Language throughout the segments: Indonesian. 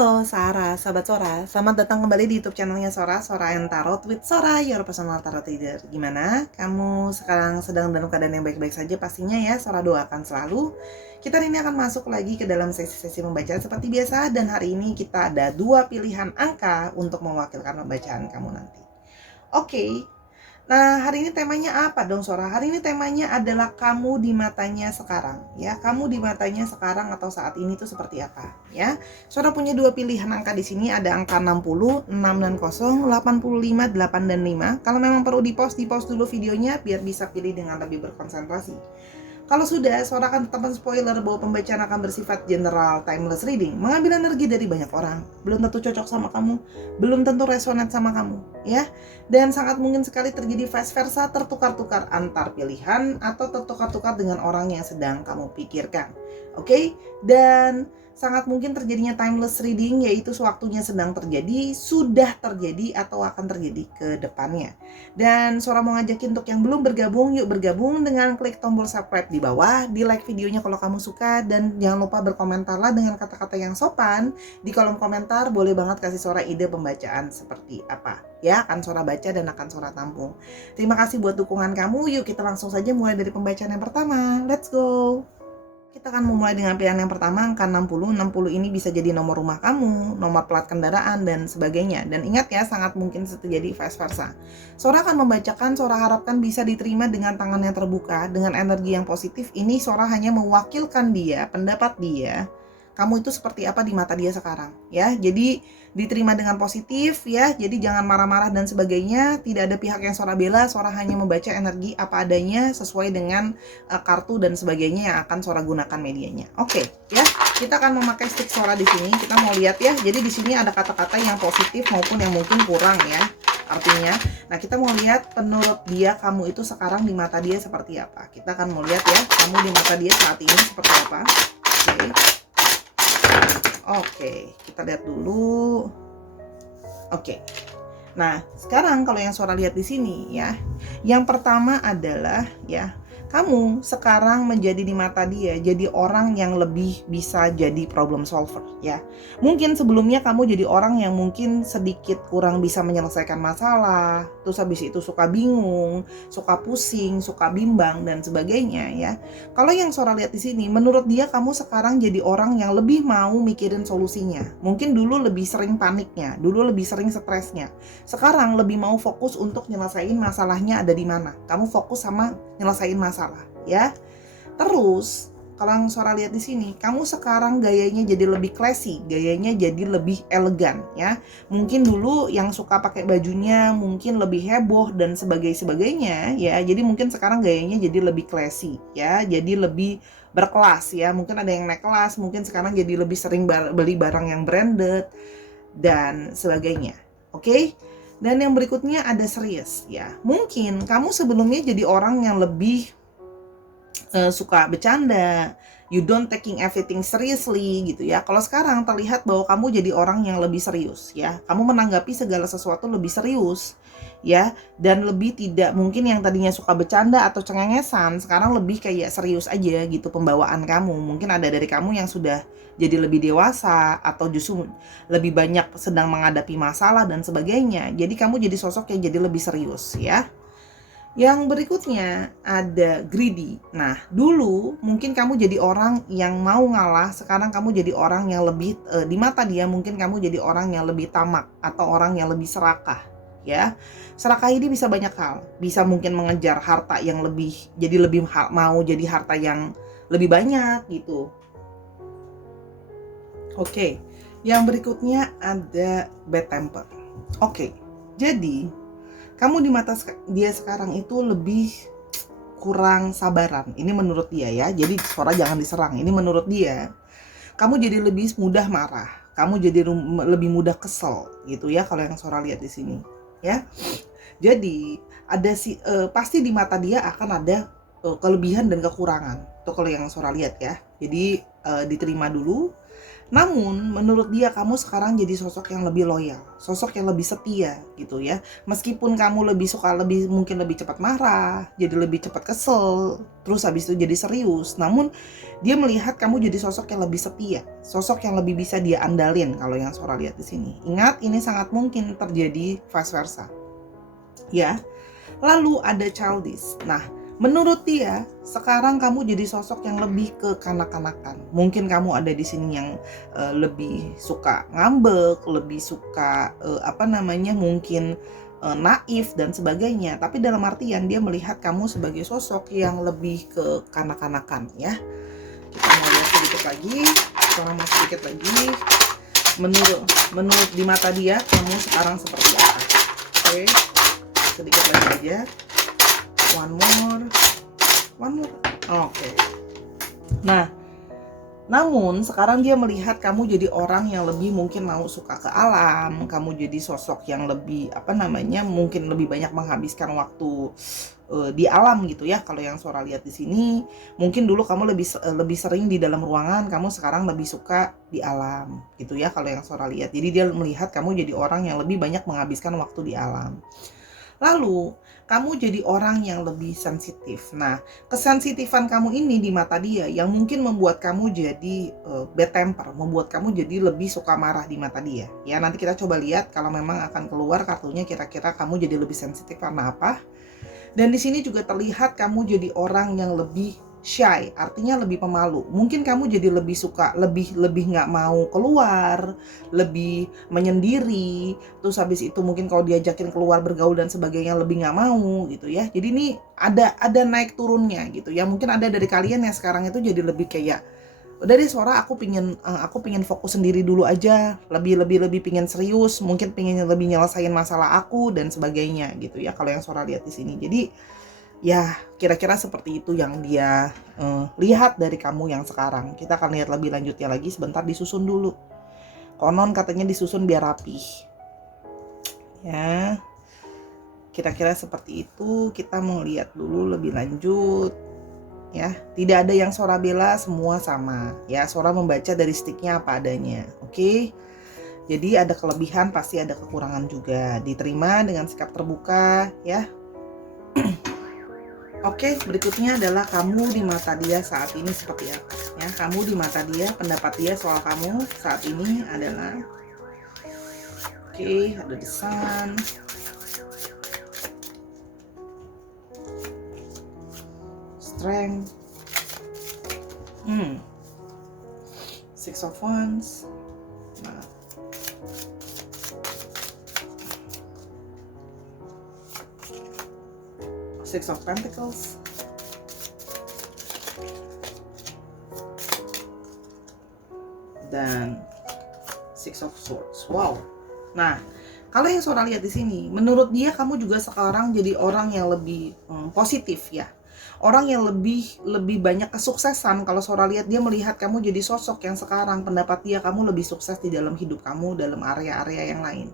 Halo Sarah, sahabat Sora, selamat datang kembali di YouTube channelnya Sora, Sora and Tarot with Sora, your personal tarot reader. Gimana? Kamu sekarang sedang dalam keadaan yang baik-baik saja pastinya ya, Sora doakan selalu. Kita hari ini akan masuk lagi ke dalam sesi-sesi pembacaan seperti biasa, dan hari ini kita ada 2 pilihan angka untuk mewakilkan pembacaan kamu nanti. Oke. Nah, hari ini temanya apa dong, Sora? Hari ini temanya adalah kamu di matanya sekarang, ya. Kamu di matanya sekarang atau saat ini tuh seperti apa, ya? Sora punya 2 pilihan angka di sini, ada angka 60, 6 dan 0, 85, 8 dan 5. Kalau memang perlu di-pause dulu videonya biar bisa pilih dengan lebih berkonsentrasi. Kalau sudah, Sora akan tetapkan spoiler bahwa pembacaan akan bersifat general, timeless reading, mengambil energi dari banyak orang. Belum tentu cocok sama kamu, belum tentu resonate sama kamu, ya. Dan sangat mungkin sekali terjadi vice versa, tertukar-tukar antar pilihan atau tertukar-tukar dengan orang yang sedang kamu pikirkan. Oke? Dan sangat mungkin terjadinya timeless reading, yaitu sewaktunya sedang terjadi, sudah terjadi, atau akan terjadi ke depannya. Dan Sora mau ngajakin untuk yang belum bergabung, yuk bergabung dengan klik tombol subscribe di bawah, di like videonya kalau kamu suka, dan jangan lupa berkomentarlah dengan kata-kata yang sopan. Di kolom komentar boleh banget kasih Sora ide pembacaan seperti apa, ya, akan Sora baca dan akan Sora tampung. Terima kasih buat dukungan kamu. Yuk kita langsung saja mulai dari pembacaan yang pertama. Let's go. Kita akan memulai dengan pilihan yang pertama, angka 60. 60 ini bisa jadi nomor rumah kamu, nomor plat kendaraan, dan sebagainya. Dan ingat ya, sangat mungkin terjadi vice versa. Sora akan membacakan, Sora harapkan bisa diterima dengan tangan yang terbuka, dengan energi yang positif. Ini Sora hanya mewakilkan dia, pendapat dia. Kamu itu seperti apa di mata dia sekarang, ya. Jadi diterima dengan positif, ya. Jadi jangan marah-marah dan sebagainya. Tidak ada pihak yang Sora bela. Sora hanya membaca energi apa adanya sesuai dengan kartu dan sebagainya yang akan Sora gunakan medianya. Oke, ya. Kita akan memakai stick Sora di sini. Kita mau lihat ya. Jadi di sini ada kata-kata yang positif maupun yang mungkin kurang ya artinya. Nah, kita mau lihat menurut dia kamu itu sekarang di mata dia seperti apa. Kita akan mau lihat ya, kamu di mata dia saat ini seperti apa. Oke, kita lihat dulu. Oke. Nah, sekarang kalau yang Sora lihat di sini ya, yang pertama adalah ya, kamu sekarang menjadi di mata dia jadi orang yang lebih bisa jadi problem solver ya. Mungkin sebelumnya kamu jadi orang yang mungkin sedikit kurang bisa menyelesaikan masalah, terus habis itu suka bingung, suka pusing, suka bimbang dan sebagainya ya. Kalau yang Sora lihat di sini, menurut dia kamu sekarang jadi orang yang lebih mau mikirin solusinya. Mungkin dulu lebih sering paniknya, dulu lebih sering stresnya. Sekarang lebih mau fokus untuk nyelesain masalahnya ada di mana. Kamu fokus sama nyelesain masalah, ya. Terus, kalau yang Sora lihat di sini, kamu sekarang gayanya jadi lebih classy, gayanya jadi lebih elegan, ya. Mungkin dulu yang suka pakai bajunya mungkin lebih heboh dan sebagainya, ya. Jadi mungkin sekarang gayanya jadi lebih classy, ya. Jadi lebih berkelas, ya. Mungkin ada yang naik kelas, mungkin sekarang jadi lebih sering beli barang yang branded dan sebagainya. Oke? Dan yang berikutnya ada serius ya. Mungkin kamu sebelumnya jadi orang yang lebih suka bercanda, you don't taking everything seriously gitu ya. Kalau sekarang terlihat bahwa kamu jadi orang yang lebih serius ya. Kamu menanggapi segala sesuatu lebih serius ya, dan lebih tidak mungkin yang tadinya suka bercanda atau cengengesan, sekarang lebih kayak serius aja gitu pembawaan kamu. Mungkin ada dari kamu yang sudah jadi lebih dewasa atau justru lebih banyak sedang menghadapi masalah dan sebagainya. Jadi kamu jadi sosok yang jadi lebih serius ya. Yang berikutnya ada greedy. Nah, dulu mungkin kamu jadi orang yang mau ngalah, sekarang kamu jadi orang yang lebih di mata dia mungkin kamu jadi orang yang lebih tamak atau orang yang lebih serakah, ya. Serakah ini bisa banyak hal. Bisa mungkin mengejar harta yang lebih, jadi lebih mau jadi harta yang lebih banyak gitu. Oke. Yang berikutnya ada bad temper. Oke. Jadi kamu di mata dia sekarang itu lebih kurang sabaran. Ini menurut dia ya. Jadi Sora jangan diserang. Ini menurut dia. Kamu jadi lebih mudah marah. Kamu jadi lebih mudah kesel gitu ya kalau yang Sora lihat di sini, ya. Jadi ada pasti di mata dia akan ada kelebihan dan kekurangan. Itu kalau yang Sora lihat ya. Jadi diterima dulu. Namun menurut dia kamu sekarang jadi sosok yang lebih loyal, sosok yang lebih setia gitu ya. Meskipun kamu mungkin lebih cepat marah, jadi lebih cepat kesel, terus habis itu jadi serius. Namun dia melihat kamu jadi sosok yang lebih setia, sosok yang lebih bisa dia andalin kalau yang Sora lihat di sini. Ingat, ini sangat mungkin terjadi vice versa. Ya. Lalu ada childish. Nah, menurut dia, sekarang kamu jadi sosok yang lebih ke kanak-kanakan. Mungkin kamu ada di sini yang lebih suka ngambek, lebih suka mungkin naif dan sebagainya. Tapi dalam artian dia melihat kamu sebagai sosok yang lebih ke kanak-kanakan ya. Kita mau lihat sedikit lagi, mau sedikit lagi. Menurut di mata dia, kamu sekarang seperti apa? Oke. Sedikit lagi aja, one more. Oke. Nah, namun sekarang dia melihat kamu jadi orang yang lebih mungkin mau suka ke alam, kamu jadi sosok yang lebih mungkin lebih banyak menghabiskan waktu di alam gitu ya. Kalau yang Sora lihat di sini, mungkin dulu kamu lebih sering di dalam ruangan, kamu sekarang lebih suka di alam gitu ya. Kalau yang Sora lihat, jadi dia melihat kamu jadi orang yang lebih banyak menghabiskan waktu di alam. Lalu, kamu jadi orang yang lebih sensitif. Nah, kesensitifan kamu ini di mata dia yang mungkin membuat kamu jadi bad temper, membuat kamu jadi lebih suka marah di mata dia. Ya, nanti kita coba lihat kalau memang akan keluar kartunya kira-kira kamu jadi lebih sensitif karena apa. Dan di sini juga terlihat kamu jadi orang yang lebih shy, artinya lebih pemalu. Mungkin kamu jadi lebih suka, lebih nggak mau keluar, lebih menyendiri. Terus habis itu mungkin kalau diajakin keluar bergaul dan sebagainya lebih nggak mau gitu ya. Jadi ini ada naik turunnya gitu ya. Mungkin ada dari kalian yang sekarang itu jadi lebih kayak, udah deh Sora, aku pingin fokus sendiri dulu aja, lebih pingin serius, mungkin pingin lebih nyelesain masalah aku dan sebagainya gitu ya. Kalau yang Sora lihat di sini, jadi ya kira-kira seperti itu yang dia lihat dari kamu yang sekarang. Kita akan lihat lebih lanjutnya lagi, sebentar disusun dulu. Konon katanya disusun biar rapih. Ya, kira-kira seperti itu. Kita mau lihat dulu lebih lanjut. Ya, tidak ada yang Sora bela, semua sama. Ya, Sora membaca dari sticknya apa adanya. Oke. Jadi ada kelebihan, pasti ada kekurangan juga. Diterima dengan sikap terbuka, ya. Oke, berikutnya adalah kamu di mata dia saat ini seperti apa? Ya, kamu di mata dia, pendapat dia soal kamu saat ini adalah, oke, ada the sun, strength, six of wands, nah, six of pentacles, dan six of swords. Wow. Nah, kalau yang Sora lihat di sini, menurut dia kamu juga sekarang jadi orang yang lebih positif ya. Orang yang lebih banyak kesuksesan. Kalau Sora lihat, dia melihat kamu jadi sosok yang sekarang pendapat dia kamu lebih sukses di dalam hidup kamu, dalam area-area yang lain.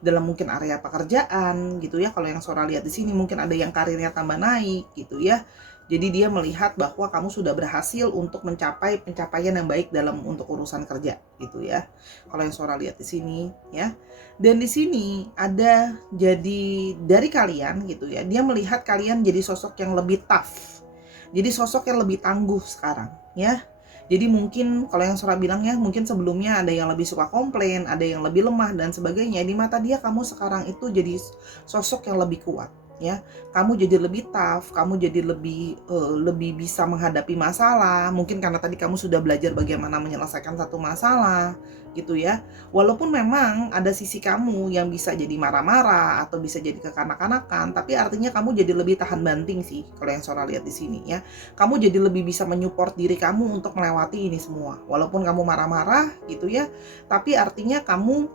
Dalam mungkin area pekerjaan gitu ya. Kalau yang Sora lihat di sini mungkin ada yang karirnya tambah naik gitu ya. Jadi dia melihat bahwa kamu sudah berhasil untuk mencapai pencapaian yang baik untuk urusan kerja gitu ya. Kalau yang Sora lihat di sini ya. Dan di sini ada jadi dari kalian gitu ya. Dia melihat kalian jadi sosok yang lebih tough. Jadi sosok yang lebih tangguh sekarang ya. Jadi mungkin kalau yang Sora bilang ya, mungkin sebelumnya ada yang lebih suka komplain, ada yang lebih lemah dan sebagainya. Di mata dia kamu sekarang itu jadi sosok yang lebih kuat ya. Kamu jadi lebih tough, kamu jadi lebih bisa menghadapi masalah. Mungkin karena tadi kamu sudah belajar bagaimana menyelesaikan satu masalah gitu ya. Walaupun memang ada sisi kamu yang bisa jadi marah-marah atau bisa jadi kekanak-kanakan, tapi artinya kamu jadi lebih tahan banting sih kalau yang Sora lihat di sini ya. Kamu jadi lebih bisa menyupport diri kamu untuk melewati ini semua. Walaupun kamu marah-marah gitu ya, tapi artinya kamu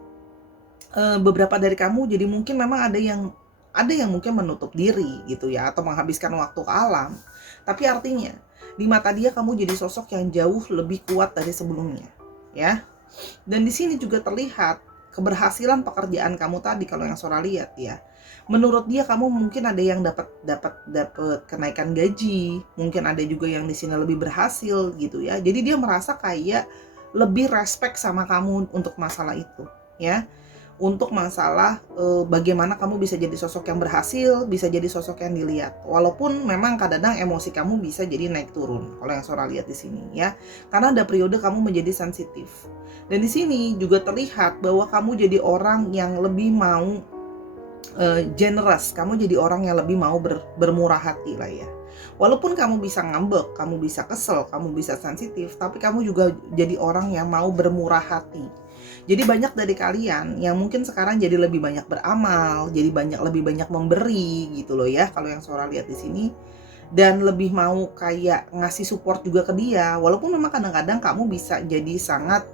beberapa dari kamu jadi mungkin memang ada yang mungkin menutup diri gitu ya, atau menghabiskan waktu ke alam. Tapi artinya di mata dia kamu jadi sosok yang jauh lebih kuat dari sebelumnya ya. Dan di sini juga terlihat keberhasilan pekerjaan kamu tadi kalau yang Sora lihat ya. Menurut dia kamu mungkin ada yang dapat kenaikan gaji, mungkin ada juga yang di sini lebih berhasil gitu ya. Jadi dia merasa kayak lebih respect sama kamu untuk masalah itu, ya. Untuk masalah bagaimana kamu bisa jadi sosok yang berhasil, bisa jadi sosok yang dilihat. Walaupun memang kadang-kadang emosi kamu bisa jadi naik turun kalau yang Sora lihat di sini, ya. Karena ada periode kamu menjadi sensitif. Dan di sini juga terlihat bahwa kamu jadi orang yang lebih mau generous, kamu jadi orang yang lebih mau bermurah hati lah ya. Walaupun kamu bisa ngambek, kamu bisa kesel, kamu bisa sensitif, tapi kamu juga jadi orang yang mau bermurah hati. Jadi banyak dari kalian yang mungkin sekarang jadi lebih banyak beramal, jadi lebih banyak memberi gitu loh ya, kalau yang Sora lihat di sini. Dan lebih mau kayak ngasih support juga ke dia, walaupun memang kadang-kadang kamu bisa jadi sangat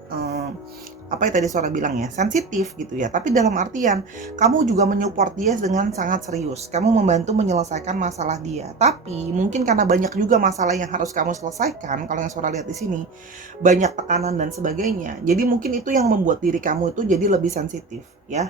apa yang tadi Sora bilang ya, sensitif gitu ya. Tapi dalam artian kamu juga menyupport dia dengan sangat serius. Kamu membantu menyelesaikan masalah dia. Tapi mungkin karena banyak juga masalah yang harus kamu selesaikan, kalau yang Sora lihat di sini, banyak tekanan dan sebagainya. Jadi mungkin itu yang membuat diri kamu itu jadi lebih sensitif ya.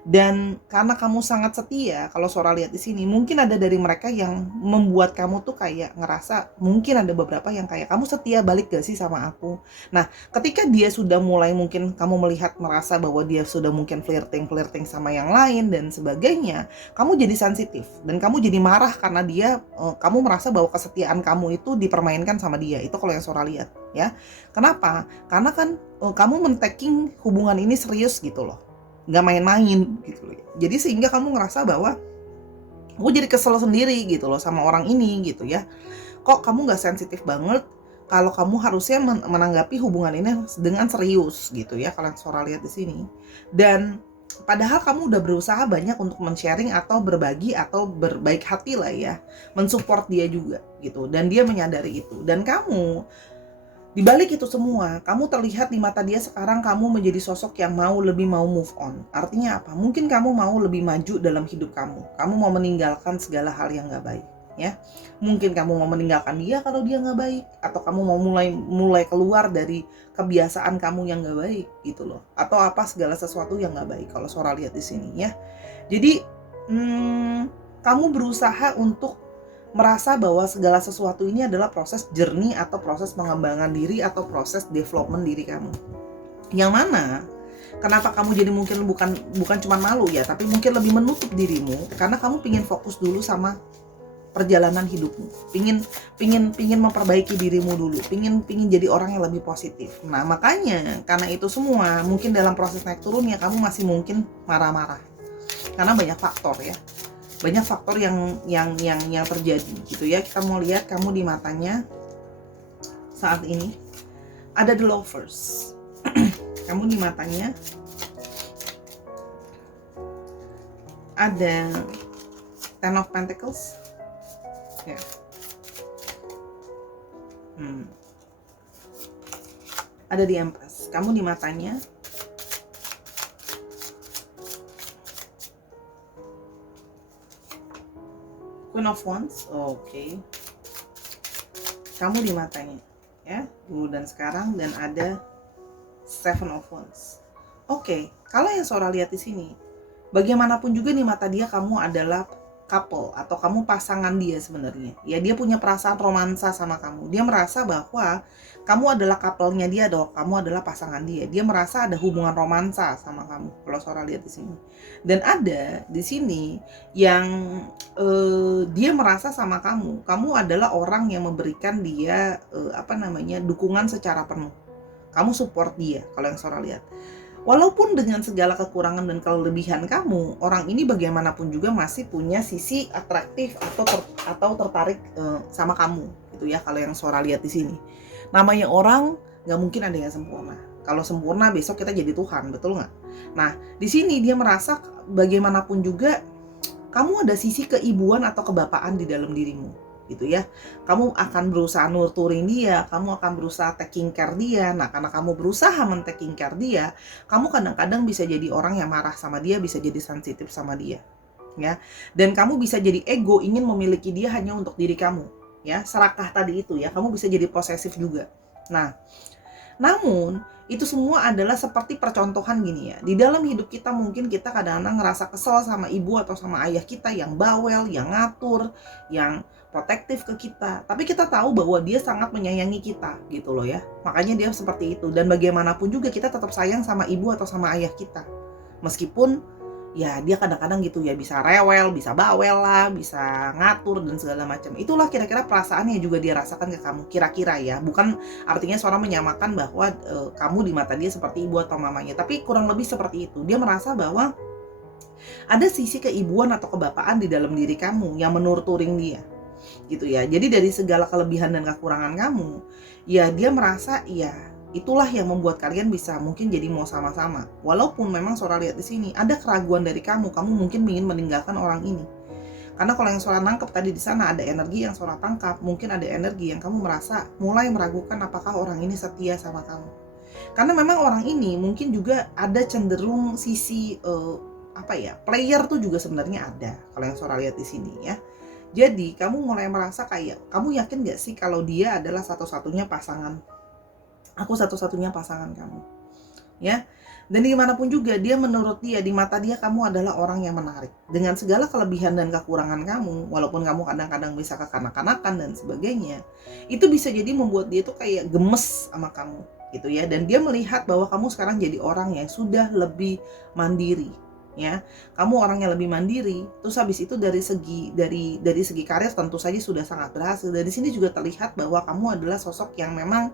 Dan karena kamu sangat setia, kalau Sora lihat di sini, mungkin ada dari mereka yang membuat kamu tuh kayak ngerasa, mungkin ada beberapa yang kayak, kamu setia balik gak sih sama aku? Nah, ketika dia sudah mulai, mungkin kamu merasa bahwa dia sudah mungkin flirting sama yang lain dan sebagainya, kamu jadi sensitif dan kamu jadi marah karena dia, kamu merasa bahwa kesetiaan kamu itu dipermainkan sama dia. Itu kalau yang Sora lihat ya. Kenapa? Karena kan kamu men-taking hubungan ini serius gitu loh, nggak main-main gitu loh. Jadi sehingga kamu ngerasa bahwa aku jadi kesel sendiri gitu loh sama orang ini gitu ya. Kok kamu nggak sensitif banget kalau kamu harusnya menanggapi hubungan ini dengan serius gitu ya, kalau yang Sora lihat di sini. Dan padahal kamu udah berusaha banyak untuk men-sharing atau berbagi atau berbaik hati lah ya, mensupport dia juga gitu, dan dia menyadari itu. Dan kamu di balik itu semua, kamu terlihat di mata dia sekarang kamu menjadi sosok yang lebih mau move on. Artinya apa? Mungkin kamu mau lebih maju dalam hidup kamu. Kamu mau meninggalkan segala hal yang gak baik, ya. Mungkin kamu mau meninggalkan dia kalau dia gak baik, atau kamu mau mulai keluar dari kebiasaan kamu yang gak baik, gitu loh. Atau apa segala sesuatu yang gak baik. Kalau Sora lihat di sini, ya. Jadi, kamu berusaha untuk merasa bahwa segala sesuatu ini adalah proses journey atau proses pengembangan diri atau proses development diri kamu. Yang mana kenapa kamu jadi mungkin bukan cuma malu ya, tapi mungkin lebih menutup dirimu karena kamu pingin fokus dulu sama perjalanan hidupmu. Pingin memperbaiki dirimu dulu, pingin jadi orang yang lebih positif. Nah, makanya karena itu semua mungkin dalam proses naik turunnya kamu masih mungkin marah-marah. Karena banyak faktor ya. Banyak faktor yang terjadi gitu ya. Kita mau lihat kamu di matanya saat ini ada the lovers. Kamu di matanya ada Ten of Pentacles ya. Ada di Empress. Kamu di matanya Queen of Wands. Oke. Kamu di matanya ya, dulu dan sekarang, dan ada Seven of Wands. Oke, kalau yang Sora lihat di sini, bagaimanapun juga di mata dia kamu adalah couple atau kamu pasangan dia sebenarnya. Ya, dia punya perasaan romansa sama kamu. Dia merasa bahwa kamu adalah couple-nya dia, kamu adalah pasangan dia. Dia merasa ada hubungan romansa sama kamu. Kalau Sora lihat di sini. Dan ada di sini yang dia merasa sama kamu adalah orang yang memberikan dia dukungan secara penuh. Kamu support dia kalau yang Sora lihat. Walaupun dengan segala kekurangan dan kelebihan kamu, orang ini bagaimanapun juga masih punya sisi atraktif atau tertarik sama kamu, gitu ya. Kalau yang Sora lihat di sini, namanya orang nggak mungkin ada yang sempurna. Kalau sempurna besok kita jadi Tuhan, betul nggak? Nah, di sini dia merasa bagaimanapun juga kamu ada sisi keibuan atau kebapaan di dalam dirimu. Gitu ya, kamu akan berusaha nurturin dia, kamu akan berusaha taking care dia. Nah, karena kamu berusaha men-taking care dia, kamu kadang-kadang bisa jadi orang yang marah sama dia, bisa jadi sensitif sama dia, ya. Dan kamu bisa jadi ego, ingin memiliki dia hanya untuk diri kamu, ya. Serakah tadi itu ya, kamu bisa jadi posesif juga. Nah, namun itu semua adalah seperti percontohan gini ya. Di dalam hidup kita mungkin kita kadang-kadang ngerasa kesel sama ibu atau sama ayah kita yang bawel, yang ngatur, yang protektif ke kita, tapi kita tahu bahwa dia sangat menyayangi kita gitu loh ya. Makanya dia seperti itu. Dan bagaimanapun juga kita tetap sayang sama ibu atau sama ayah kita. Meskipun ya dia kadang-kadang gitu ya, bisa rewel, bisa bawel lah, bisa ngatur dan segala macam. Itulah kira-kira perasaan yang juga dia rasakan ke kamu, kira-kira ya. Bukan artinya seorang menyamakan bahwa kamu di mata dia seperti ibu atau mamanya, tapi kurang lebih seperti itu. Dia merasa bahwa ada sisi keibuan atau kebapaan di dalam diri kamu yang menurturing dia gitu ya. Jadi dari segala kelebihan dan kekurangan kamu, ya dia merasa ya itulah yang membuat kalian bisa mungkin jadi mau sama-sama. Walaupun memang Sora lihat di sini ada keraguan dari kamu mungkin ingin meninggalkan orang ini. Karena kalau yang Sora nangkep tadi di sana ada energi yang Sora tangkap, mungkin ada energi yang kamu merasa mulai meragukan apakah orang ini setia sama kamu. Karena memang orang ini mungkin juga ada cenderung sisi player tuh juga sebenarnya ada kalau yang Sora lihat di sini ya. Jadi kamu mulai merasa kayak, kamu yakin gak sih kalau dia adalah satu-satunya pasangan, aku satu-satunya pasangan kamu ya. Dan dimanapun juga dia, menurut dia, di mata dia kamu adalah orang yang menarik dengan segala kelebihan dan kekurangan kamu. Walaupun kamu kadang-kadang bisa kekanak-kanakan dan sebagainya, itu bisa jadi membuat dia tuh kayak gemes sama kamu gitu ya. Dan dia melihat bahwa kamu sekarang jadi orang yang sudah lebih mandiri ya. Kamu orang yang lebih mandiri. Terus habis itu dari segi karir tentu saja sudah sangat berhasil. Dari sini juga terlihat bahwa kamu adalah sosok yang memang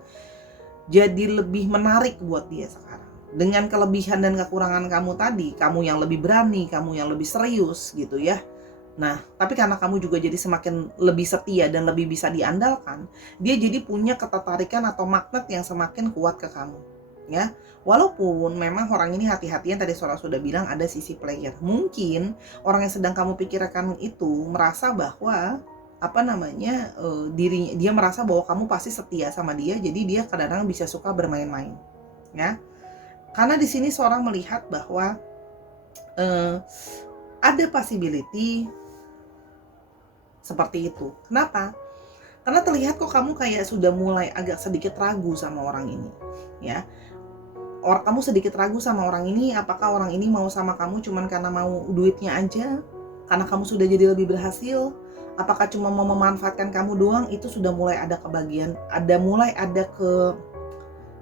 jadi lebih menarik buat dia sekarang. Dengan kelebihan dan kekurangan kamu tadi, kamu yang lebih berani, kamu yang lebih serius gitu ya. Nah, tapi karena kamu juga jadi semakin lebih setia dan lebih bisa diandalkan, dia jadi punya ketertarikan atau magnet yang semakin kuat ke kamu ya. Walaupun memang orang ini hati-hatian, tadi Sora sudah bilang ada sisi player. Mungkin orang yang sedang kamu pikirkan itu merasa bahwa dirinya, dia merasa bahwa kamu pasti setia sama dia, jadi dia kadang-kadang bisa suka bermain-main ya. Karena di sini seorang melihat bahwa ada possibility seperti itu. Kenapa? Karena terlihat kok kamu kayak sudah mulai agak sedikit ragu sama orang ini ya. Kamu sedikit ragu sama orang ini, apakah orang ini mau sama kamu cuman karena mau duitnya aja, karena kamu sudah jadi lebih berhasil, apakah cuma mau memanfaatkan kamu doang. Itu sudah mulai ada mulai ada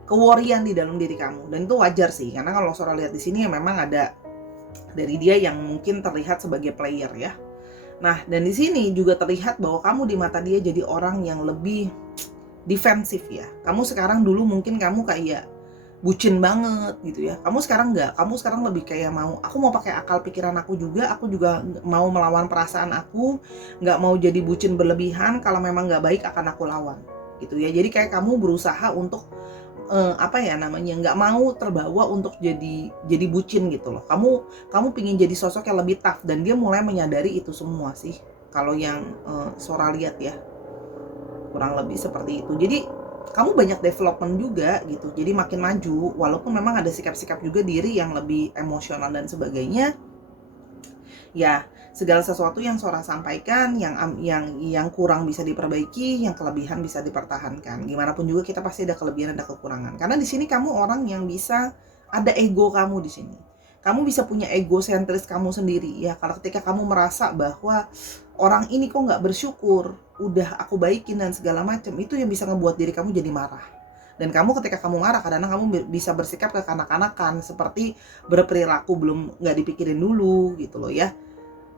keworian di dalam diri kamu. Dan itu wajar sih, karena kalau Sora lihat di sini ya memang ada dari dia yang mungkin terlihat sebagai player ya. Nah, dan di sini juga terlihat bahwa kamu di mata dia jadi orang yang lebih defensif ya. Kamu sekarang, dulu mungkin kamu kayak bucin banget gitu ya. Kamu sekarang enggak, kamu sekarang lebih kayak aku mau pakai akal pikiran aku juga mau melawan perasaan aku, nggak mau jadi bucin berlebihan. Kalau memang nggak baik akan aku lawan gitu ya. Jadi kayak kamu berusaha untuk nggak mau terbawa untuk jadi bucin gitu loh. Kamu pingin jadi sosok yang lebih tough, dan dia mulai menyadari itu semua sih kalau yang Sora lihat ya, kurang lebih seperti itu. Jadi kamu banyak development juga gitu, jadi makin maju. Walaupun memang ada sikap-sikap juga diri yang lebih emosional dan sebagainya ya. Segala sesuatu yang Sora sampaikan, yang kurang bisa diperbaiki, yang kelebihan bisa dipertahankan. Gimana pun juga kita pasti ada kelebihan, ada kekurangan. Karena di sini kamu orang yang bisa, ada ego kamu di sini. Kamu bisa punya egosentris kamu sendiri ya. Kalau ketika kamu merasa bahwa orang ini kok nggak bersyukur, udah aku baikin dan segala macam, itu yang bisa ngebuat diri kamu jadi marah. Dan kamu ketika kamu marah, kadang-kadang kamu bisa bersikap kekanak-kanakan, seperti berperilaku belum nggak dipikirin dulu gitu loh ya.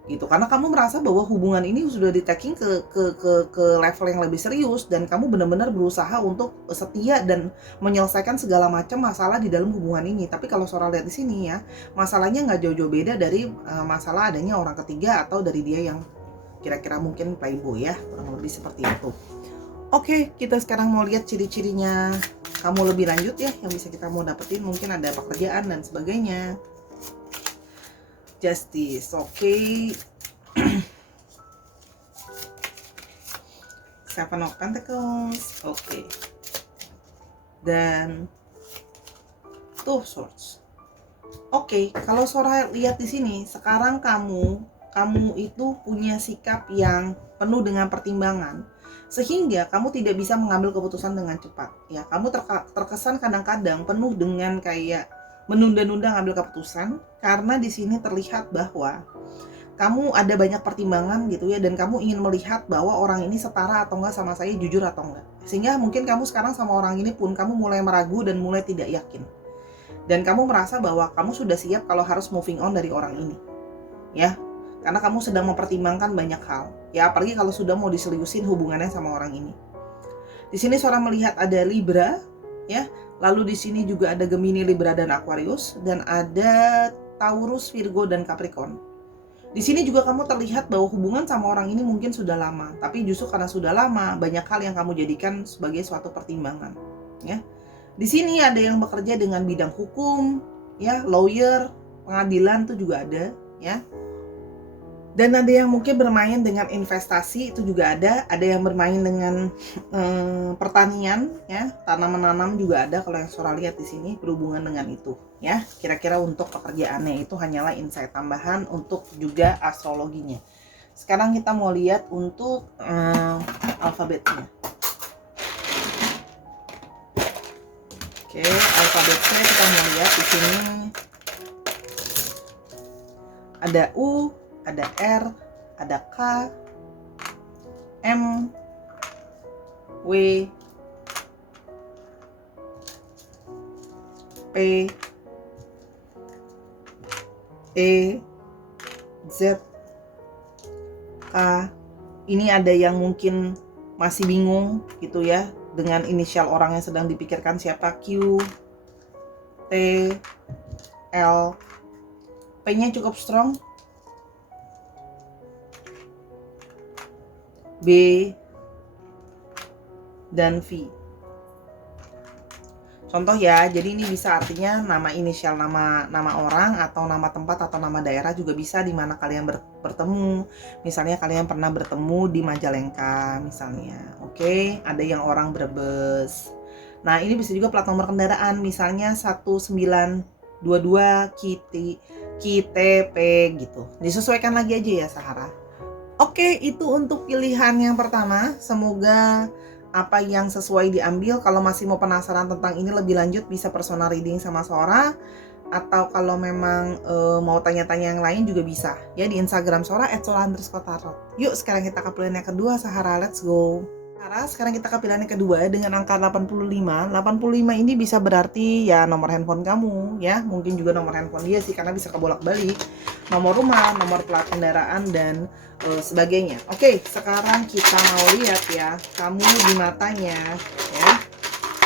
Gitu, karena kamu merasa bahwa hubungan ini sudah di-taking ke level yang lebih serius, dan kamu benar-benar berusaha untuk setia dan menyelesaikan segala macam masalah di dalam hubungan ini. Tapi kalau Sora lihat di sini ya, masalahnya nggak jauh-jauh beda dari masalah adanya orang ketiga atau dari dia yang kira-kira mungkin playboy ya, kurang lebih seperti itu. Oke, kita sekarang mau lihat ciri-cirinya kamu lebih lanjut ya, yang bisa kita mau dapetin. Mungkin ada pekerjaan dan sebagainya. Justice, oke. Seven of Pentacles, oke. Dan Two of Swords. Oke, kalau Sora lihat di sini, sekarang kamu itu punya sikap yang penuh dengan pertimbangan, sehingga kamu tidak bisa mengambil keputusan dengan cepat ya. Kamu terkesan kadang-kadang penuh dengan kayak menunda-nunda ngambil keputusan, karena di sini terlihat bahwa kamu ada banyak pertimbangan gitu ya, dan kamu ingin melihat bahwa orang ini setara atau enggak sama saya, jujur atau enggak. Sehingga mungkin kamu sekarang sama orang ini pun kamu mulai meragu dan mulai tidak yakin. Dan kamu merasa bahwa kamu sudah siap kalau harus moving on dari orang ini. Ya, karena kamu sedang mempertimbangkan banyak hal. Ya, apalagi kalau sudah mau diseriusin hubungannya sama orang ini. Di sini seorang melihat ada Libra, ya. Lalu di sini juga ada Gemini, Libra dan Aquarius, dan ada Taurus, Virgo dan Capricorn. Di sini juga kamu terlihat bahwa hubungan sama orang ini mungkin sudah lama, tapi justru karena sudah lama, banyak hal yang kamu jadikan sebagai suatu pertimbangan, ya. Di sini ada yang bekerja dengan bidang hukum, ya, lawyer, pengadilan itu juga ada, ya. Dan ada yang mungkin bermain dengan investasi, itu juga ada yang bermain dengan pertanian, ya, tanam menanam juga ada. Kalau yang Sora lihat di sini berhubungan dengan itu, ya. Kira-kira untuk pekerjaannya itu hanyalah insight tambahan untuk juga astrologinya. Sekarang kita mau lihat untuk alfabetnya. Oke, alfabetnya kita mau lihat di sini ada U, ada R, ada K, M, W, P, E, Z, K. Ini ada yang mungkin masih bingung gitu ya dengan inisial orang yang sedang dipikirkan siapa. Q, T, L. P-nya cukup strong. B dan V. Contoh ya, jadi ini bisa artinya nama inisial nama orang atau nama tempat atau nama daerah juga bisa di mana kalian bertemu. Misalnya kalian pernah bertemu di Majalengka misalnya. Oke, ada yang orang Brebes. Nah, ini bisa juga plat nomor kendaraan misalnya 1922 KTP gitu. Disesuaikan lagi aja ya Sahara. Oke, itu untuk pilihan yang pertama. Semoga apa yang sesuai diambil. Kalau masih mau penasaran tentang ini lebih lanjut, bisa personal reading sama Sora. Atau kalau memang mau tanya-tanya yang lain juga bisa. Ya, di Instagram Sora @sora_tarot. Yuk, sekarang kita ke pilihan yang kedua, Sahara. Let's go. Sekarang kita ke pilihan yang kedua dengan angka 85. 85 ini bisa berarti ya nomor handphone kamu, ya. Mungkin juga nomor handphone dia sih, karena bisa kebolak-balik. Nomor rumah, nomor plat kendaraan, dan sebagainya. Oke, sekarang kita mau lihat ya, kamu di matanya, ya.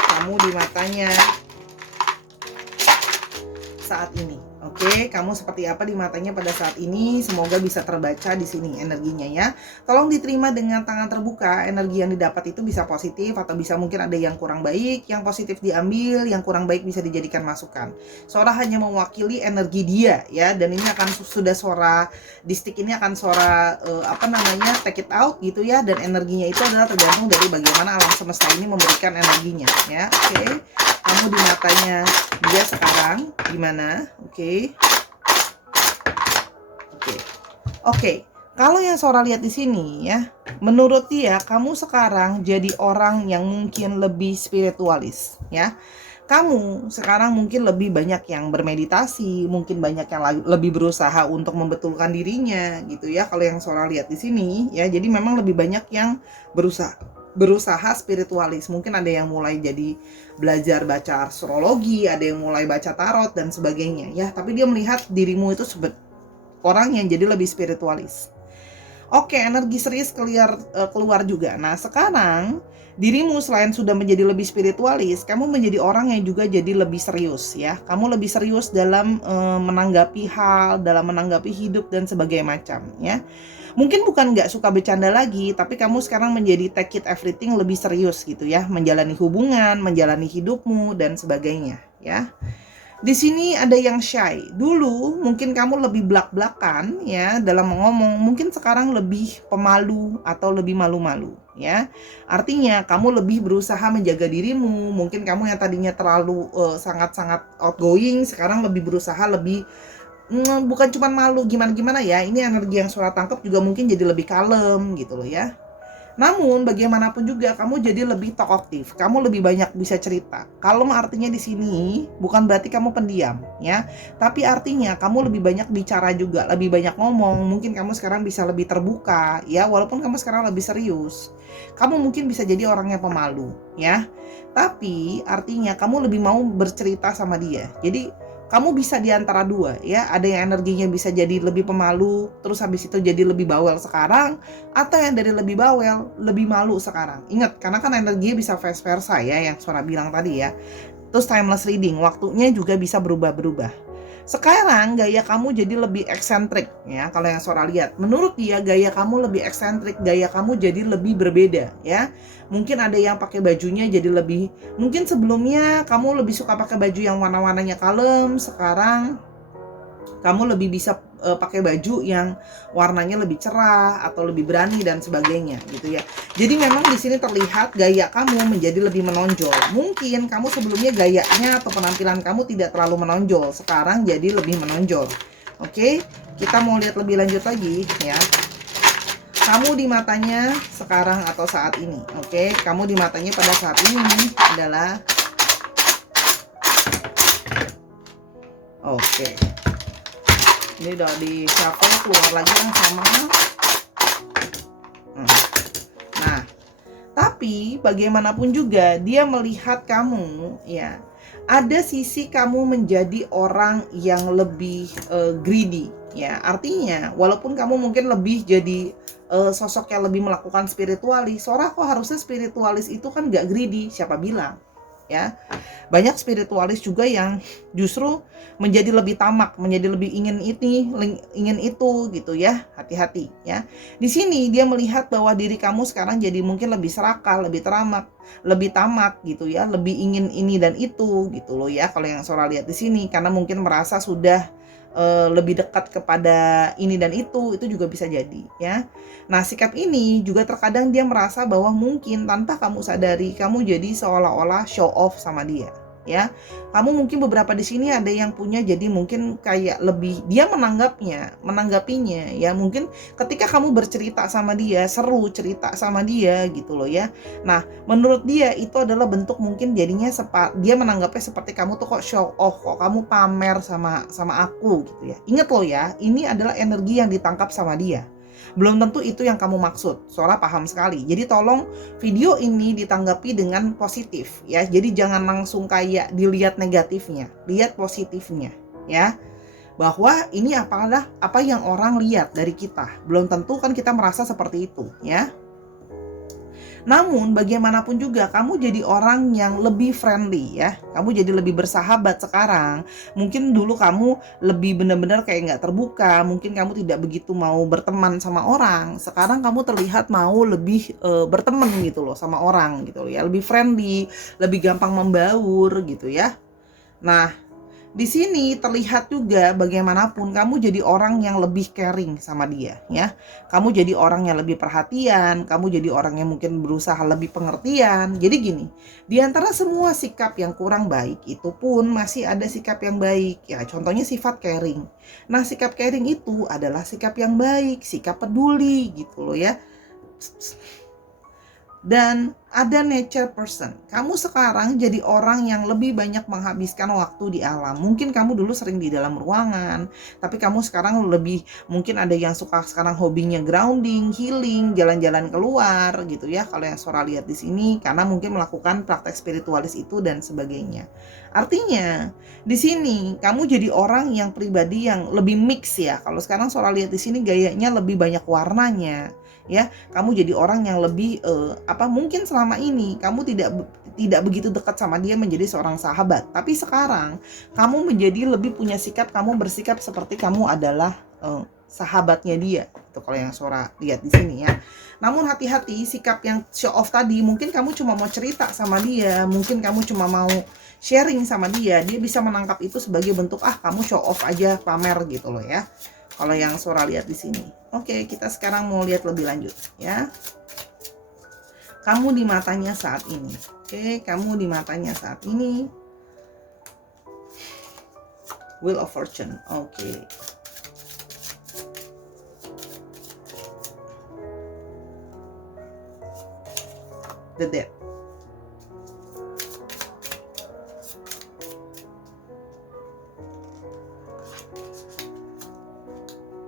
Kamu di matanya saat ini. Oke, kamu seperti apa di matanya pada saat ini? Semoga bisa terbaca di sini energinya ya. Tolong diterima dengan tangan terbuka. Energi yang didapat itu bisa positif atau bisa mungkin ada yang kurang baik. Yang positif diambil, yang kurang baik bisa dijadikan masukan. Sora hanya mewakili energi dia ya, dan ini akan sudah Sora di stick ini akan Sora take it out gitu ya, dan energinya itu adalah tergantung dari bagaimana alam semesta ini memberikan energinya ya. Oke. Kamu di matanya dia sekarang gimana? Oke. Kalau yang Sora lihat di sini ya, menurut dia kamu sekarang jadi orang yang mungkin lebih spiritualis ya. Kamu sekarang mungkin lebih banyak yang bermeditasi, mungkin banyak yang lebih berusaha untuk membetulkan dirinya gitu ya. Kalau yang Sora lihat di sini ya, jadi memang lebih banyak yang berusaha spiritualis. Mungkin ada yang mulai jadi belajar baca astrologi, ada yang mulai baca tarot dan sebagainya ya. Tapi dia melihat dirimu itu orang yang jadi lebih spiritualis. Oke, energi serius keluar juga. Nah, sekarang dirimu selain sudah menjadi lebih spiritualis, kamu menjadi orang yang juga jadi lebih serius ya. Kamu lebih serius dalam menanggapi hal, dalam menanggapi hidup dan sebagainya macam ya. Mungkin bukan nggak suka bercanda lagi, tapi kamu sekarang menjadi take it everything lebih serius gitu ya, menjalani hubungan, menjalani hidupmu dan sebagainya ya. Di sini ada yang shy. Dulu mungkin kamu lebih blak-blakan ya dalam ngomong, mungkin sekarang lebih pemalu atau lebih malu-malu ya. Artinya kamu lebih berusaha menjaga dirimu. Mungkin kamu yang tadinya terlalu sangat-sangat outgoing, sekarang lebih berusaha lebih bukan cuma malu gimana-gimana ya. Ini energi yang Sora tangkap juga mungkin jadi lebih kalem gitu loh ya. Namun bagaimanapun juga kamu jadi lebih talkative, kamu lebih banyak bisa cerita. Kalem artinya di sini bukan berarti kamu pendiam ya, tapi artinya kamu lebih banyak bicara juga, lebih banyak ngomong. Mungkin kamu sekarang bisa lebih terbuka ya, walaupun kamu sekarang lebih serius. Kamu mungkin bisa jadi orang yang pemalu ya. Tapi artinya kamu lebih mau bercerita sama dia. Jadi kamu bisa di antara dua ya, ada yang energinya bisa jadi lebih pemalu, terus habis itu jadi lebih bawel sekarang, atau yang dari lebih bawel, lebih malu sekarang. Ingat, karena kan energinya bisa vice versa ya, yang Sora bilang tadi ya. Terus timeless reading, waktunya juga bisa berubah-berubah. Sekarang gaya kamu jadi lebih eksentrik ya, kalau yang Sora lihat. Menurut dia gaya kamu lebih eksentrik, gaya kamu jadi lebih berbeda ya. Mungkin ada yang pakai bajunya jadi lebih, mungkin sebelumnya kamu lebih suka pakai baju yang warna-warnanya kalem, sekarang kamu lebih bisa pakai baju yang warnanya lebih cerah atau lebih berani dan sebagainya gitu ya. Jadi memang di sini terlihat gaya kamu menjadi lebih menonjol. Mungkin kamu sebelumnya gayanya atau penampilan kamu tidak terlalu menonjol, sekarang jadi lebih menonjol. Oke, kita mau lihat lebih lanjut lagi ya. Kamu di matanya sekarang atau saat ini. Oke, kamu di matanya pada saat ini adalah oke. Ini udah di shuffle, keluar lagi yang sama. Nah, tapi bagaimanapun juga dia melihat kamu ya. Ada sisi kamu menjadi orang yang lebih greedy ya. Artinya walaupun kamu mungkin lebih jadi sosok yang lebih melakukan spiritualis. Sora kok harusnya spiritualis itu kan gak greedy, siapa bilang ya. Banyak spiritualis juga yang justru menjadi lebih tamak, menjadi lebih ingin ini, ingin itu gitu ya. Hati-hati ya. Di sini dia melihat bahwa diri kamu sekarang jadi mungkin lebih serakah, lebih teramak, lebih tamak gitu ya, lebih ingin ini dan itu gitu loh ya. Kalau yang Sora lihat di sini, karena mungkin merasa sudah lebih dekat kepada ini dan itu juga bisa jadi ya. Nah, sikap ini juga terkadang dia merasa bahwa mungkin tanpa kamu sadari kamu jadi seolah-olah show off sama dia ya. Kamu mungkin beberapa di sini ada yang punya, jadi mungkin kayak lebih dia menanggapinya ya. Mungkin ketika kamu bercerita sama dia, seru cerita sama dia gitu loh ya. Nah, menurut dia itu adalah bentuk mungkin jadinya dia menanggapnya seperti kamu tuh kok show off, kok kamu pamer sama aku gitu ya. Ingat loh ya, ini adalah energi yang ditangkap sama dia. Belum tentu itu yang kamu maksud. Sora paham sekali. Jadi tolong video ini ditanggapi dengan positif ya. Jadi jangan langsung kayak dilihat negatifnya, lihat positifnya ya. Bahwa ini apalah apa yang orang lihat dari kita. Belum tentu kan kita merasa seperti itu ya. Namun bagaimanapun juga kamu jadi orang yang lebih friendly ya. Kamu jadi lebih bersahabat sekarang. Mungkin dulu kamu lebih benar-benar kayak nggak terbuka. Mungkin kamu tidak begitu mau berteman sama orang. Sekarang kamu terlihat mau lebih berteman gitu loh sama orang gitu loh ya. Lebih friendly, lebih gampang membaur gitu ya. Nah, di sini terlihat juga bagaimanapun kamu jadi orang yang lebih caring sama dia ya. Kamu jadi orang yang lebih perhatian, kamu jadi orang yang mungkin berusaha lebih pengertian. Jadi gini, di antara semua sikap yang kurang baik itu pun masih ada sikap yang baik ya. Contohnya sifat caring. Nah, sikap caring itu adalah sikap yang baik, sikap peduli gitu loh ya. Dan ada nature person. Kamu sekarang jadi orang yang lebih banyak menghabiskan waktu di alam. Mungkin kamu dulu sering di dalam ruangan, tapi kamu sekarang lebih, mungkin ada yang suka sekarang hobinya grounding, healing, jalan-jalan keluar gitu ya. Kalau yang Sora lihat di sini, karena mungkin melakukan praktek spiritualis itu dan sebagainya. Artinya, di sini kamu jadi orang yang pribadi yang lebih mix ya. Kalau sekarang Sora lihat di sini gayanya lebih banyak warnanya. Ya, kamu jadi orang yang lebih mungkin selama ini kamu tidak begitu dekat sama dia menjadi seorang sahabat, tapi sekarang kamu menjadi lebih punya sikap, kamu bersikap seperti kamu adalah sahabatnya dia. Itu kalau yang Sora lihat di sini ya. Namun hati-hati, sikap yang show off tadi, mungkin kamu cuma mau cerita sama dia, mungkin kamu cuma mau sharing sama dia bisa menangkap itu sebagai bentuk kamu show off aja, pamer gitu loh ya. Kalau yang Sora lihat di sini. Oke, kita sekarang mau lihat lebih lanjut ya. Kamu di matanya saat ini. Oke, kamu di matanya saat ini. Wheel of Fortune. Oke. the Death.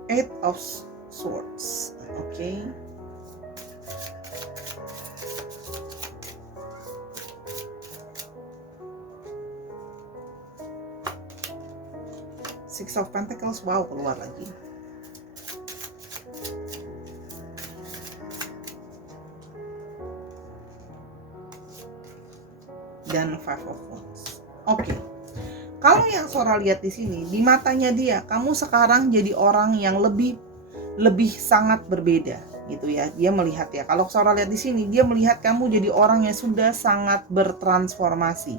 Eight of Swords. Oke. Six of Pentacles. Wow, keluar lagi. Dan Five of Wands. Oke. Kalau yang Sora lihat di sini, di matanya dia, kamu sekarang jadi orang yang lebih sangat berbeda, gitu ya. Dia melihat ya. Kalau Sora lihat di sini, dia melihat kamu jadi orang yang sudah sangat bertransformasi.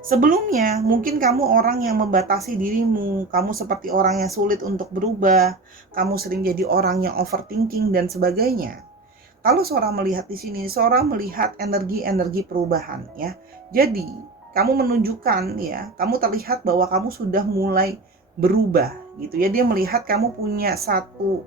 Sebelumnya, mungkin kamu orang yang membatasi dirimu, kamu seperti orang yang sulit untuk berubah, kamu sering jadi orang yang overthinking dan sebagainya. Kalau Sora melihat di sini, Sora melihat energi-energi perubahan ya. Jadi, kamu menunjukkan ya, kamu terlihat bahwa kamu sudah mulai berubah gitu ya. Dia melihat kamu punya satu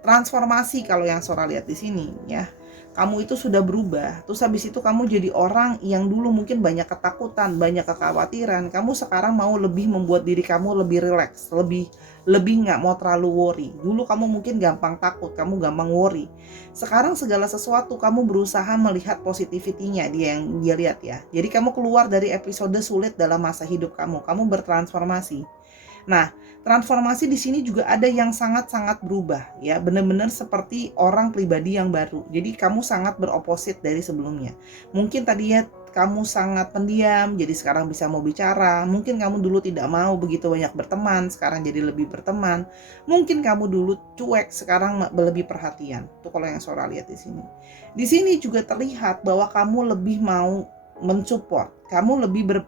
transformasi kalau yang Sora lihat di sini ya. Kamu itu sudah berubah, terus habis itu kamu jadi orang yang dulu mungkin banyak ketakutan, banyak kekhawatiran. Kamu sekarang mau lebih membuat diri kamu lebih rileks, lebih nggak mau terlalu worry. Dulu kamu mungkin gampang takut, kamu gampang worry. Sekarang segala sesuatu kamu berusaha melihat positivity-nya, dia lihat ya. Jadi kamu keluar dari episode sulit dalam masa hidup kamu bertransformasi. Nah, transformasi di sini juga ada yang sangat-sangat berubah ya, benar-benar seperti orang pribadi yang baru. Jadi kamu sangat beroposit dari sebelumnya. Mungkin tadinya kamu sangat pendiam, jadi sekarang bisa mau bicara. Mungkin kamu dulu tidak mau begitu banyak berteman, sekarang jadi lebih berteman. Mungkin kamu dulu cuek, sekarang lebih perhatian. Itu kalau yang Sora lihat di sini. Di sini juga terlihat bahwa kamu lebih mau mensupport. Kamu lebih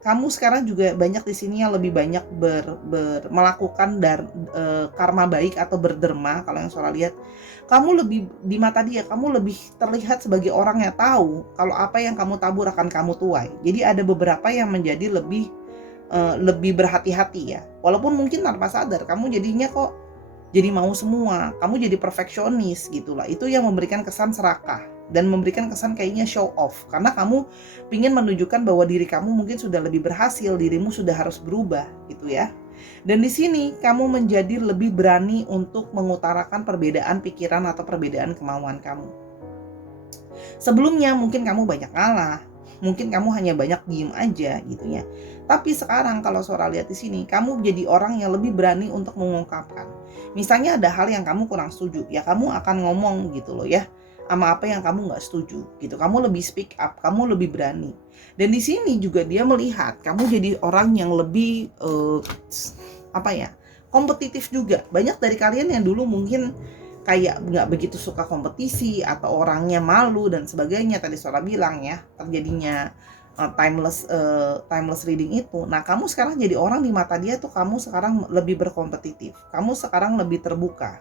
kamu sekarang juga banyak di sini yang lebih banyak melakukan karma baik atau berderma. Kalau yang Sora lihat, kamu lebih di mata dia, kamu lebih terlihat sebagai orang yang tahu kalau apa yang kamu tabur akan kamu tuai. Jadi ada beberapa yang menjadi lebih berhati-hati ya. Walaupun mungkin tanpa sadar kamu jadinya kok jadi mau semua, kamu jadi perfeksionis gitulah. Itu yang memberikan kesan serakah dan memberikan kesan kayaknya show off, karena kamu ingin menunjukkan bahwa diri kamu mungkin sudah lebih berhasil, dirimu sudah harus berubah gitu ya. Dan di sini kamu menjadi lebih berani untuk mengutarakan perbedaan pikiran atau perbedaan kemauan kamu. Sebelumnya mungkin kamu banyak ngalah, mungkin kamu hanya banyak diem aja gitu ya. Tapi sekarang kalau Sora lihat di sini, kamu jadi orang yang lebih berani untuk mengungkapkan. Misalnya ada hal yang kamu kurang setuju, ya kamu akan ngomong gitu loh ya, sama apa yang kamu nggak setuju gitu. Kamu lebih speak up, kamu lebih berani. Dan di sini juga dia melihat kamu jadi orang yang lebih kompetitif juga. Banyak dari kalian yang dulu mungkin kayak nggak begitu suka kompetisi atau orangnya malu dan sebagainya, tadi Sora bilang ya, terjadinya timeless reading itu. Nah, kamu sekarang jadi orang di mata dia tuh, kamu sekarang lebih berkompetitif, kamu sekarang lebih terbuka.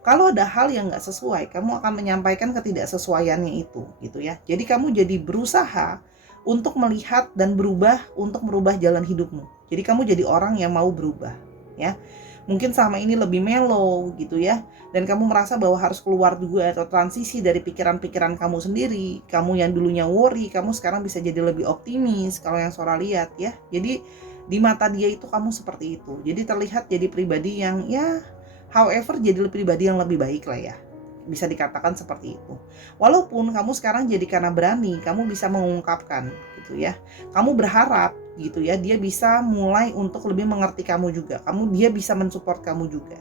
Kalau ada hal yang nggak sesuai, kamu akan menyampaikan ketidaksesuaiannya itu gitu ya. Jadi kamu jadi berusaha untuk melihat dan berubah, untuk merubah jalan hidupmu. Jadi kamu jadi orang yang mau berubah ya. Mungkin sama ini lebih mellow gitu ya, dan kamu merasa bahwa harus keluar juga atau transisi dari pikiran-pikiran kamu sendiri. Kamu yang dulunya worry, kamu sekarang bisa jadi lebih optimis kalau yang Sora lihat ya. Jadi di mata dia itu kamu seperti itu. Jadi terlihat jadi pribadi yang ya, however, jadi pribadi yang lebih baik lah ya, bisa dikatakan seperti itu. Walaupun kamu sekarang jadi karena berani, kamu bisa mengungkapkan gitu ya. Kamu berharap gitu ya, dia bisa mulai untuk lebih mengerti kamu juga. Dia bisa mensupport kamu juga.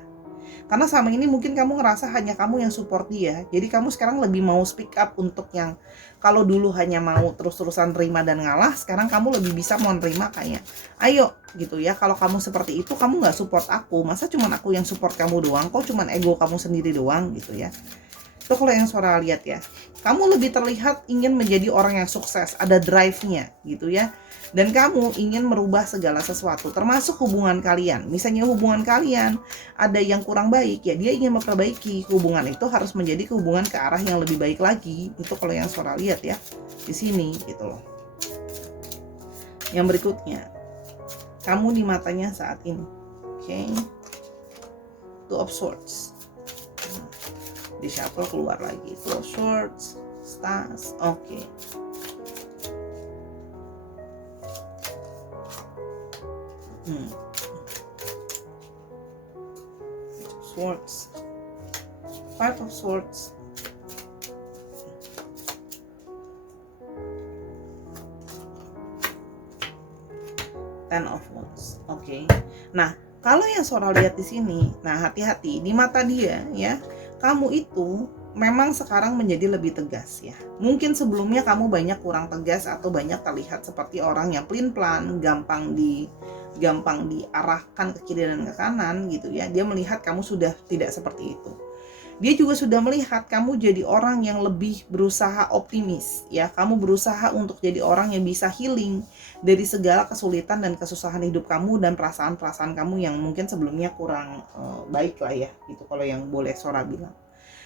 Karena selama ini mungkin kamu ngerasa hanya kamu yang support dia. Jadi kamu sekarang lebih mau speak up untuk yang kalau dulu hanya mau terus-terusan terima dan ngalah, sekarang kamu lebih bisa mau nerima kayak, ayo gitu ya, kalau kamu seperti itu kamu nggak support aku, masa cuman aku yang support kamu doang, kok cuman ego kamu sendiri doang gitu ya. Itu kalau yang Sora lihat ya, kamu lebih terlihat ingin menjadi orang yang sukses, ada drive-nya gitu ya. Dan kamu ingin merubah segala sesuatu, termasuk hubungan kalian. Misalnya hubungan kalian ada yang kurang baik, ya dia ingin memperbaiki. Hubungan itu harus menjadi hubungan ke arah yang lebih baik lagi. Itu kalau yang Sora lihat ya, di sini gitu loh. Yang berikutnya, kamu di matanya saat ini. Oke. Two of Swords. Di shuffle keluar lagi. Four Swords, Stars. Oke. Swords, Five of Swords, Ten of Wands. Oke. Nah, kalau yang Sora lihat di sini, nah hati-hati di mata dia ya, kamu itu memang sekarang menjadi lebih tegas ya. Mungkin sebelumnya kamu banyak kurang tegas atau banyak terlihat seperti orang yang pelin-pelan, gampang diarahkan ke kiri dan ke kanan gitu ya. Dia melihat kamu sudah tidak seperti itu. Dia juga sudah melihat kamu jadi orang yang lebih berusaha optimis ya. Kamu berusaha untuk jadi orang yang bisa healing dari segala kesulitan dan kesusahan hidup kamu dan perasaan-perasaan kamu yang mungkin sebelumnya kurang baik lah ya gitu, kalau yang boleh Sora bilang.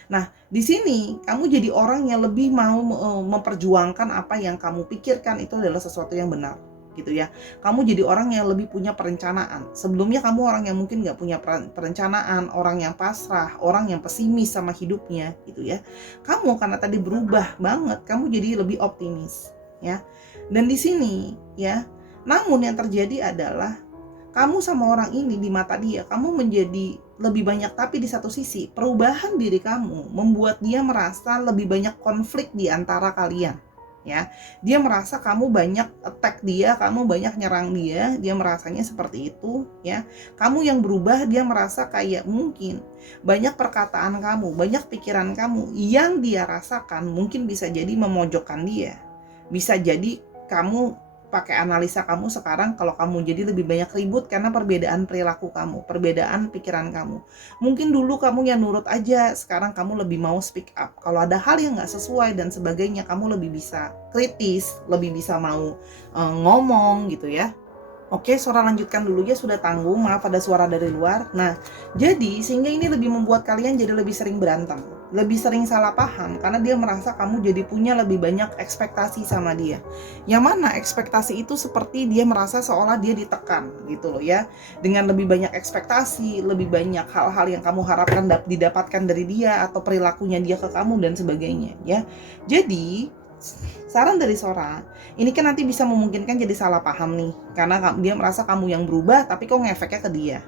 Nah, di sini kamu jadi orang yang lebih mau memperjuangkan apa yang kamu pikirkan itu adalah sesuatu yang benar gitu ya. Kamu jadi orang yang lebih punya perencanaan. Sebelumnya kamu orang yang mungkin nggak punya perencanaan, orang yang pasrah, orang yang pesimis sama hidupnya gitu ya. Kamu karena tadi berubah banget, kamu jadi lebih optimis ya. Dan di sini ya, namun yang terjadi adalah kamu sama orang ini di mata dia, kamu menjadi lebih banyak, tapi di satu sisi perubahan diri kamu membuat dia merasa lebih banyak konflik di antara kalian ya. Dia merasa kamu banyak attack dia, kamu banyak nyerang dia merasanya seperti itu ya. Kamu yang berubah, dia merasa kayak mungkin banyak perkataan kamu, banyak pikiran kamu yang dia rasakan mungkin bisa jadi memojokkan dia. Bisa jadi kamu pakai analisa kamu sekarang, kalau kamu jadi lebih banyak ribut karena perbedaan perilaku kamu, perbedaan pikiran kamu. Mungkin dulu kamu yang nurut aja, sekarang kamu lebih mau speak up. Kalau ada hal yang nggak sesuai dan sebagainya, kamu lebih bisa kritis, lebih bisa mau ngomong gitu ya. Oke, Sora lanjutkan dulu ya, sudah tanggung, maaf ada suara dari luar. Nah, jadi sehingga ini lebih membuat kalian jadi lebih sering berantem, lebih sering salah paham, karena dia merasa kamu jadi punya lebih banyak ekspektasi sama dia. Yang mana ekspektasi itu seperti dia merasa seolah dia ditekan gitu loh ya. Dengan lebih banyak ekspektasi, lebih banyak hal-hal yang kamu harapkan didapatkan dari dia, atau perilakunya dia ke kamu dan sebagainya ya. Jadi saran dari Sora, ini kan nanti bisa memungkinkan jadi salah paham nih, karena dia merasa kamu yang berubah tapi kok ngefeknya ke dia.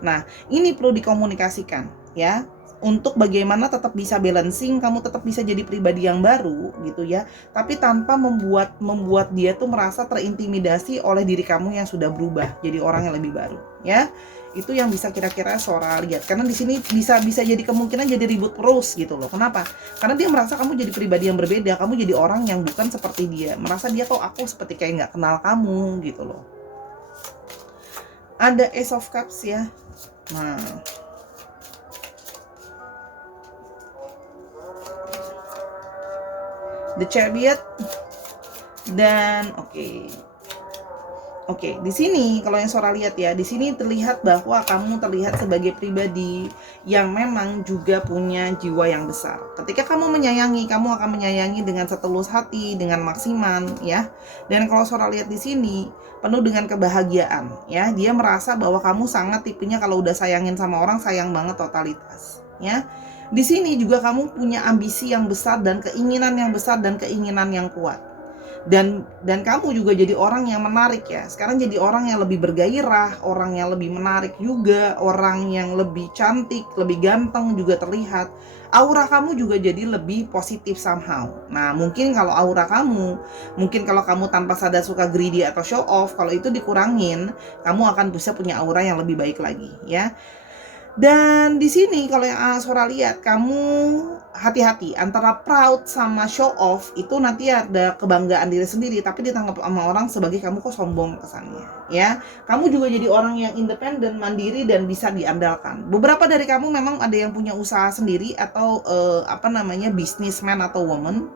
Nah, ini perlu dikomunikasikan ya, untuk bagaimana tetap bisa balancing, kamu tetap bisa jadi pribadi yang baru gitu ya, tapi tanpa membuat dia tuh merasa terintimidasi oleh diri kamu yang sudah berubah jadi orang yang lebih baru ya. Itu yang bisa kira-kira Sora lihat, karena di sini bisa jadi kemungkinan jadi ribut terus gitu loh. Kenapa? Karena dia merasa kamu jadi pribadi yang berbeda, kamu jadi orang yang bukan seperti dia, merasa dia kok aku seperti kayak nggak kenal kamu gitu loh. Ada Ace of Cups ya. Nah, The Chariot dan Oke, di sini kalau yang Sora lihat ya, di sini terlihat bahwa kamu terlihat sebagai pribadi yang memang juga punya jiwa yang besar. Ketika kamu menyayangi, kamu akan menyayangi dengan setulus hati, dengan maksimal ya. Dan kalau Sora lihat di sini penuh dengan kebahagiaan ya. Dia merasa bahwa kamu sangat tipenya kalau udah sayangin sama orang, sayang banget totalitas ya. Di sini juga kamu punya ambisi yang besar dan keinginan yang besar dan keinginan yang kuat. Dan kamu juga jadi orang yang menarik ya. Sekarang jadi orang yang lebih bergairah, orang yang lebih menarik juga, orang yang lebih cantik, lebih ganteng juga terlihat. Aura kamu juga jadi lebih positif somehow. Nah, mungkin kalau aura kamu, mungkin kalau kamu tanpa sadar suka greedy atau show off, kalau itu dikurangin, kamu akan bisa punya aura yang lebih baik lagi ya. Dan di sini kalau yang Sora lihat, kamu hati-hati antara proud sama show off. Itu nanti ada kebanggaan diri sendiri, tapi ditangkap sama orang sebagai kamu kok sombong kesannya ya. Kamu juga jadi orang yang independen, mandiri, dan bisa diandalkan. Beberapa dari kamu memang ada yang punya usaha sendiri atau businessman atau woman.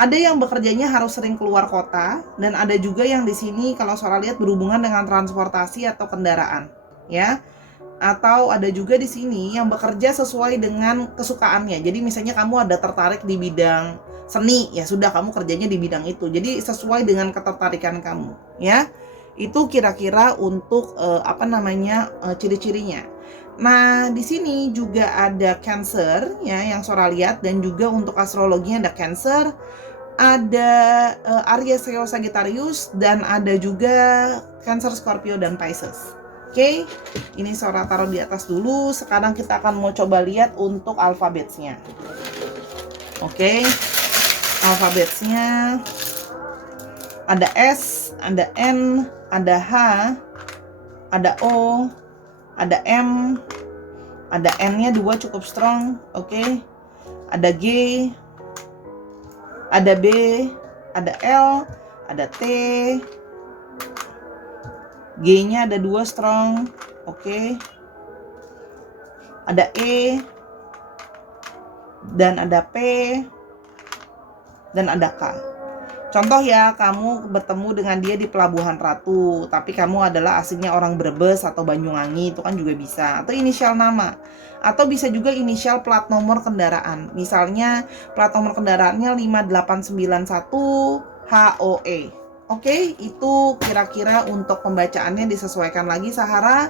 Ada yang bekerjanya harus sering keluar kota, dan ada juga yang di sini kalau Sora lihat berhubungan dengan transportasi atau kendaraan ya. Atau ada juga di sini yang bekerja sesuai dengan kesukaannya. Jadi misalnya kamu ada tertarik di bidang seni, ya sudah kamu kerjanya di bidang itu. Jadi sesuai dengan ketertarikan kamu, ya. Itu kira-kira untuk ciri-cirinya. Nah, di sini juga ada Cancer ya yang Sora lihat, dan juga untuk astrologinya ada Cancer, ada Aries, Leo, Sagittarius, dan ada juga Cancer, Scorpio, dan Pisces. Oke, ini Sora taruh di atas dulu. Sekarang kita akan mau coba lihat untuk alfabetnya. Oke, alfabetnya ada S, ada N, ada H, ada O, ada M, ada N-nya 2 cukup strong. Oke, ada G, ada B, ada L, ada T, G-nya ada 2 strong. Oke, ada E, dan ada P, dan ada K. Contoh ya, kamu bertemu dengan dia di Pelabuhan Ratu, tapi kamu adalah aslinya orang Brebes atau Banyuwangi, itu kan juga bisa. Atau inisial nama, atau bisa juga inisial plat nomor kendaraan. Misalnya plat nomor kendaraannya 5891 HOE. Oke, itu kira-kira untuk pembacaannya disesuaikan lagi, Sahara.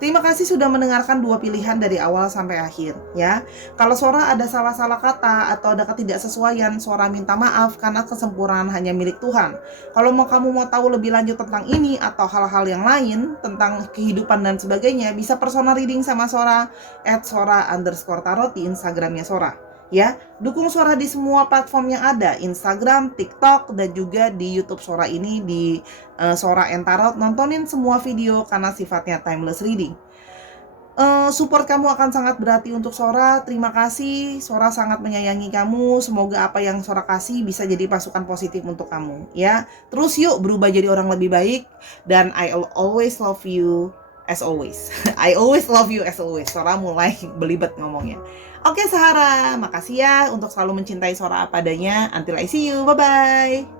Terima kasih sudah mendengarkan 2 pilihan dari awal sampai akhir ya. Kalau Sora ada salah-salah kata atau ada ketidaksesuaian, Sora minta maaf karena kesempurnaan hanya milik Tuhan. Kalau kamu mau tahu lebih lanjut tentang ini atau hal-hal yang lain tentang kehidupan dan sebagainya, bisa personal reading sama Sora @sora_tarot di Instagramnya Sora. Ya, dukung Sora di semua platform yang ada, Instagram, TikTok, dan juga di YouTube Sora ini di Sora and Tarot. Nontonin semua video karena sifatnya timeless reading. Support kamu akan sangat berarti untuk Sora. Terima kasih, Sora sangat menyayangi kamu. Semoga apa yang Sora kasih bisa jadi pasukan positif untuk kamu ya. Terus yuk berubah jadi orang lebih baik, dan I always love you as always. I always love you as always. Sora mulai belibet ngomongnya. Oke Sahara, makasih ya untuk selalu mencintai Sora apa adanya. Until I see you, bye-bye.